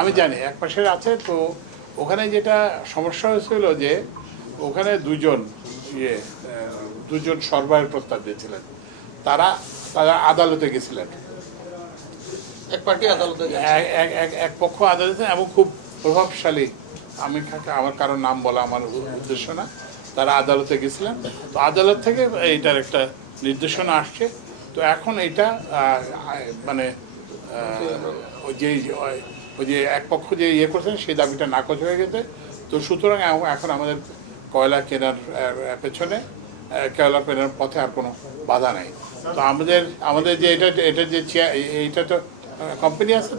আমি জানি এক পাশের আছে। তো ওখানে যেটা সমস্যা হয়েছিল যে ওখানে দুজন সরবরাহের প্রস্তাব দিয়েছিলেন, তারা তারা আদালতে গেছিলেন, এক পার্টি আদালতে গেছে। এক পক্ষ আদালতে, এবং খুব প্রভাবশালী, আমার কারো নাম বলা আমার উদ্দেশ্য না, তারা আদালতে গেছিলেন। তো আদালত থেকে এইটার একটা নির্দেশনা আসছে। তো এখন এটা মানে ওই যে এক পক্ষ যে ইয়ে করছেন সেই দাবিটা নাকচ হয়ে গেছে। তো সুতরাং এখন আমাদের কয়লা কেনার পেছনে, কয়লা কেনার পথে আর কোনো বাধা নেই। তো আমাদের যে এটা যে এইটা তো কোম্পানি আছে,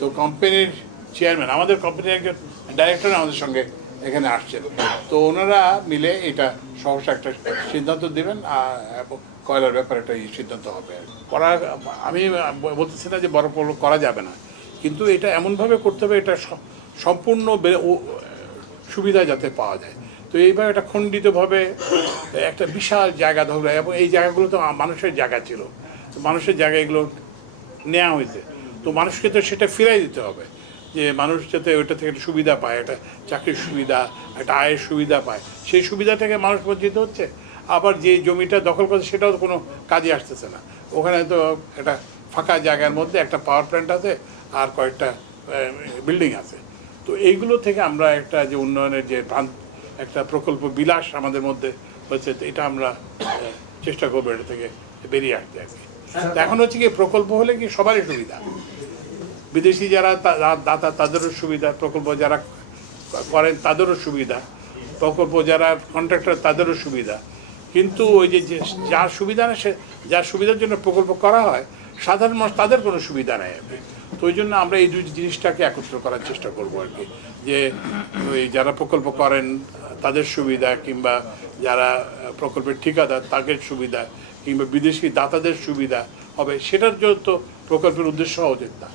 তো কোম্পানির চেয়ারম্যান, আমাদের কোম্পানির একজন ডাইরেক্টর আমাদের সঙ্গে এখানে আসছেন। তো ওনারা মিলে এটা সহসা একটা সিদ্ধান্ত দেবেন, এবং কয়লার ব্যাপারে একটা সিদ্ধান্ত হবে। আমি বলতেছি না যে বড় করা যাবে না, কিন্তু এটা এমনভাবে করতে হবে এটা সম্পূর্ণ সুবিধা যাতে পাওয়া যায়। তো এইভাবে এটা খণ্ডিতভাবে একটা বিশাল জায়গা ধরবে, এবং এই জায়গাগুলো তো মানুষের জায়গা ছিল, তো মানুষের জায়গা এগুলো নেওয়া হয়েছে। তো মানুষকে তো সেটা ফিরাই দিতে হবে, যে মানুষ যাতে ওইটা থেকে একটা সুবিধা পায়, একটা চাকরির সুবিধা, একটা আয়ের সুবিধা পায়। সেই সুবিধা থেকে মানুষ বঞ্চিত হচ্ছে। আবার যে জমিটা দখল করছে সেটাও তো কোনো কাজে আসতেছে না। ওখানে তো একটা ফাঁকা জায়গার মধ্যে একটা পাওয়ার প্ল্যান্ট আছে আর কয়েকটা বিল্ডিং আছে। তো এইগুলো থেকে আমরা একটা যে উন্নয়নের যে একটা প্রকল্প বিলাস আমাদের মধ্যে হচ্ছে, এটা আমরা চেষ্টা করবো এটা থেকে বেরিয়ে আসতে আর কি। এখন হচ্ছে কি, প্রকল্প হলে কি সবারই সুবিধা, বিদেশি যারা দাতা তাদেরও সুবিধা, প্রকল্প যারা করেন তাদেরও সুবিধা, প্রকল্প যারা কন্ট্রাক্টর তাদেরও সুবিধা। কিন্তু ওই যে যার সুবিধা না, সে যার সুবিধার জন্য প্রকল্প করা হয়, সাধারণ মানুষ তাদের কোনো সুবিধা নেই। তো ওই জন্য আমরা এই দুই জিনিসটাকে একত্র করার চেষ্টা করবো আর কি, যে ওই যারা প্রকল্প করেন তাদের সুবিধা, কিংবা যারা প্রকল্পের ঠিকাদার তাদের সুবিধা, কিংবা বিদেশি দাতাদের সুবিধা হবে, সেটার জন্য তো প্রকল্পের উদ্দেশ্য হওয়া উচিত না।